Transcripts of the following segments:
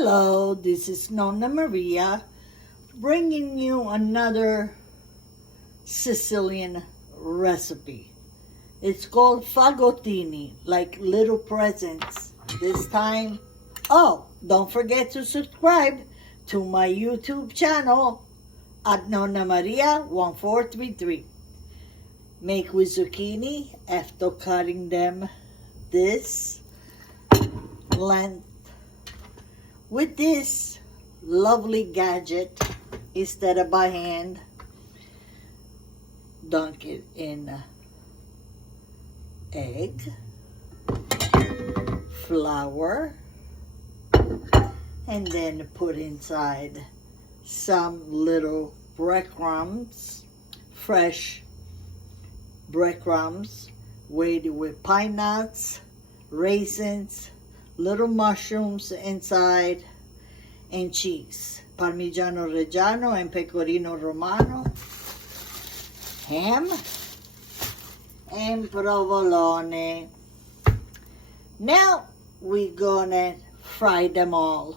Hello, this is Nonna Maria bringing you another Sicilian recipe. It's called Fagottini, like little presents this time. Oh, don't forget to subscribe to my YouTube channel at Nonna Maria 1433. Make with zucchini after cutting them this length. With this lovely gadget, instead of by hand, dunk it in egg, flour, and then put inside some little breadcrumbs, fresh breadcrumbs, weighted with pine nuts, raisins, little mushrooms inside, and cheese, Parmigiano Reggiano and Pecorino Romano, ham, and provolone. Now we're gonna fry them all,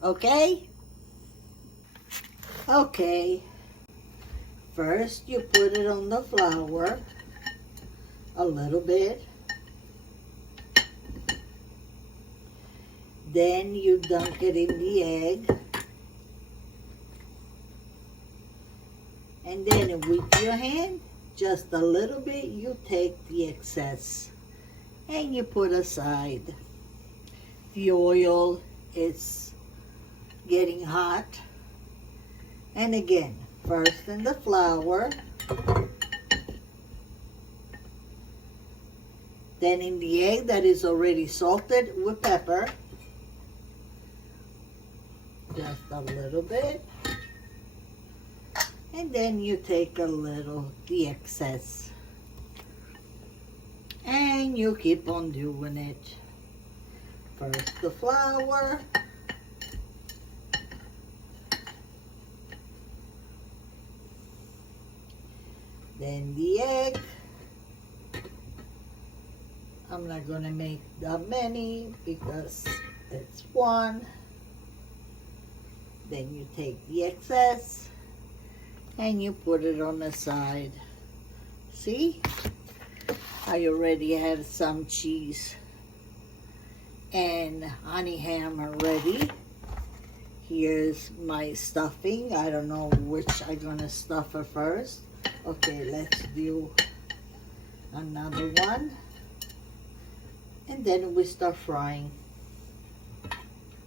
okay? Okay, first you put it on the flour, a little bit. Then you dunk it in the egg. And then with your hand, just a little bit, you take the excess and you put aside. The oil is getting hot. And again, first in the flour, then in the egg that is already salted with pepper. Just a little bit, and then you take a little the excess and you keep on doing it. First the flour, then the egg. I'm not gonna make that many because it's one. Then you take the excess and you put it on the side. See? I already have some cheese and honey ham already. Here's my stuffing. I don't know which I'm gonna stuff it first. Okay, let's do another one. And then we start frying.